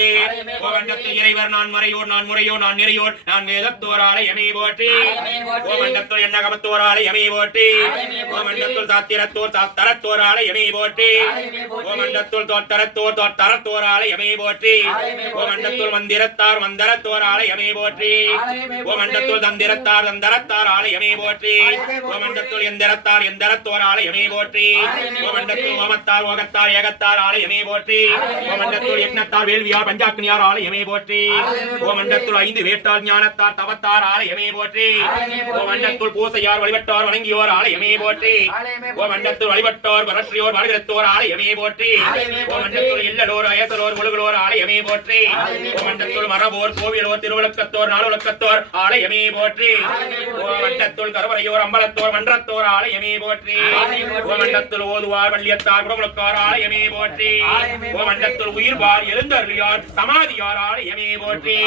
கோமண்டத்தில் இறைவர் நான் மறையோர் நான் முறையோர் நான் நெறியோர் நான் வேதத்தோர் ஆலயமே போற்றி. கோமண்டத்தில் எண்ணகமத்தோர் ஆலயமே போற்றி. கோமண்டத்தில் சாத்திரத்தோர் சாத்தரத்தோர் ஆலயமே போற்றி. கோமண்டத்தில் தோத்தரத்தோர் தோத்தரத்தோர் ஆலயமே போற்றி. கோமண்டத்தில் மந்திரத்தார் மந்தரத்தோர் ஆலயமே போற்றி. கோமண்டத்தில் தந்திரத்தார் தந்தரத்தார் ஆலயமே போற்றி. கோமண்டத்தில் எந்திரத்தார் எந்திரத்தோர் ஆலயமே போற்றி. கோமண்டத்தில் ஓமத்தார் ஓகத்தார் ஏகத்தார் ஆலயமே போற்றி. கோமண்டத்தில் எண்ணத்தார் வேள்வியார் பஞ்சாக்னியார் ஆலயமே போற்றி. கோமண்டத்தில் 5 வேட்டார் ஞானத்தார் தவத்தார் ஆலயமே போற்றி. கோமண்டத்தில் பூசையார் வழிபட்டார் வணங்கியோர் ஆலயமே போற்றி. கோமண்டத்தில் வழிபட்டார் வரற்றியோர் வழிபடுத்தோர் ஆலயமே போற்றி. கோமண்டத்தில் இல்லலோர் அயசலோர் முழுகளோர் ஆலயமே போற்றி. கோமண்டத்தில் மரபோர் கோவிலோர் திருவிளக்கத்தோர் நாளுலக்கத்தோர் ஆலயமே போற்றி. கோமண்டத்தில் கருவறையோர் அம்பலத்தோர் மன்றத்தோர் ஆலயமே போற்றி. கோமண்டத்தில் ஓதுவார் வள்ளியத்தார் குடமுழுக்கார் ஆலயமே போற்றி. கோமண்டத்தில் உயிர்வார் எழுந்தருளியார் சமாதியார் ஆலயமே போற்றி.